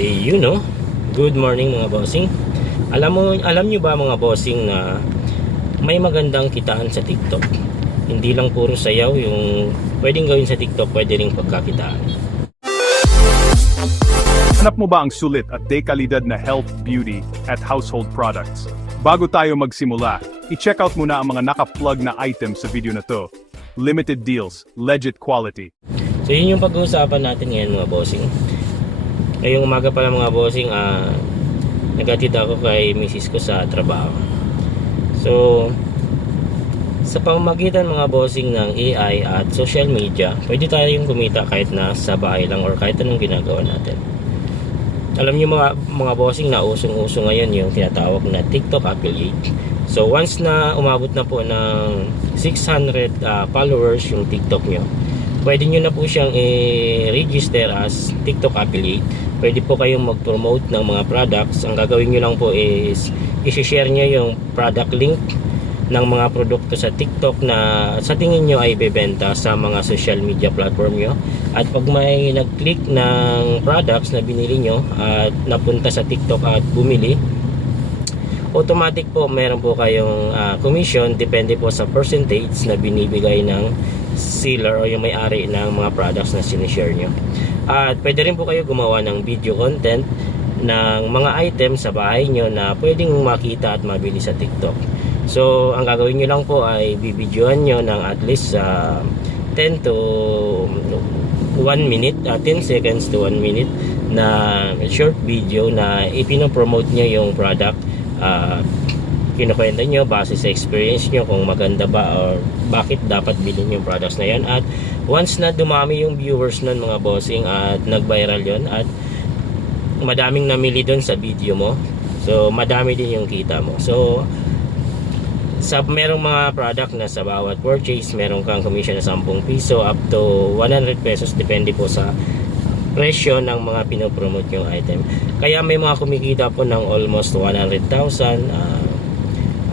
Good morning mga bossing. Alam nyo ba mga bossing na may magandang kitaan sa TikTok? Hindi lang puro sayaw yung pwedeng gawin sa TikTok, pwede ring pagkakitaan. Hanap mo ba ang sulit at dekalidad na health, beauty, at household products? Bago tayo magsimula, i-check out muna ang mga naka-plug na items sa video na to. Limited deals, legit quality. So yun yung pag-uusapan natin ngayon mga bossing. Ngayong umaga pala mga bossing, naghatid ako kay misis ko sa trabaho. So sa pamamagitan mga bossing ng AI at social media, pwede tayong kumita kahit na sa bahay lang or kahit anong ginagawa natin. Alam niyo mga bossing na usong-uso ngayon yung tinatawag na TikTok affiliate. So once na umabot na po ng 600 followers yung TikTok nyo, pwede nyo na po siyang i-register as TikTok affiliate. Pwede po kayong mag-promote ng mga products. Ang gagawin nyo lang po is i-share nyo yung product link ng mga produkto sa TikTok na sa tingin nyo ay bebenta sa mga social media platform nyo. At pag may nag-click ng products na binili nyo at napunta sa TikTok at bumili, automatic po meron po kayong commission, depende po sa percentage na binibigay ng seller o yung may-ari ng mga products na sinishare nyo. At pwede rin po kayo gumawa ng video content ng mga items sa bahay nyo na pwedeng makita at mabili sa TikTok. So ang gagawin nyo lang po ay bibidyohan nyo ng at least 10 to 1 minute, 10 seconds to 1 minute na short video na ipinopromote nyo yung product. Kinukwenta nyo base sa experience nyo kung maganda ba or bakit dapat bilhin yung products na yan. At once na dumami yung viewers nun mga bossing at nag-viral yon at madaming namili doon sa video mo, so madami din yung kita mo. So sa merong mga product na sa bawat purchase meron kang commission na 10 piso up to 100 pesos, depende po sa presyo ng mga pinopromote yung item. Kaya may mga kumikita po ng almost 100,000,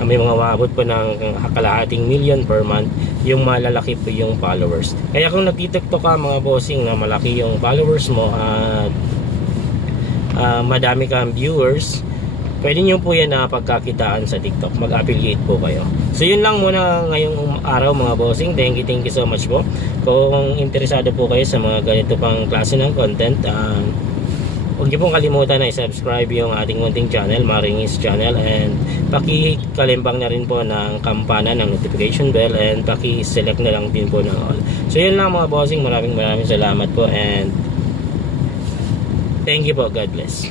may mga maabot po ng kalahating million per month yung malalaki po yung followers. Kaya kung nagtitiktok ka mga bossing na malaki yung followers mo at madami kang viewers, pwede nyo po yan na pagkakitaan sa TikTok. Mag-affiliate po kayo. So yun lang muna ngayong araw mga bossing. Thank you so much po. Kung interesado po kayo sa mga ganito pang klase ng content, huwag nyo pong kalimutan na i-subscribe yung ating munting channel, Maringis Channel, and pakikalimbang na rin po ng kampana ng notification bell, and paki-select na lang din po ng all. So yun lang mga bossing. Maraming salamat po, and thank you po. God bless.